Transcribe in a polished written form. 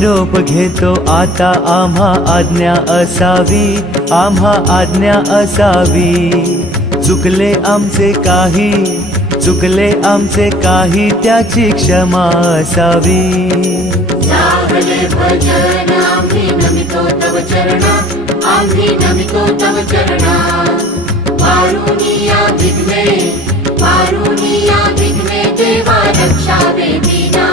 निरोप घेतो आता, आम्हा आज्ञा असावी, आम्हा आज्ञा असावी. चुकले आमचे काही, चुकले आमचे काही, त्याची क्षमा असावी. लागले भजन आम्ही नमितो तव चरणा, आम्ही नमितो तव चरणा. पारुनिया विघ्ने, पारुनिया विघ्ने, देवा रक्षावे दीना.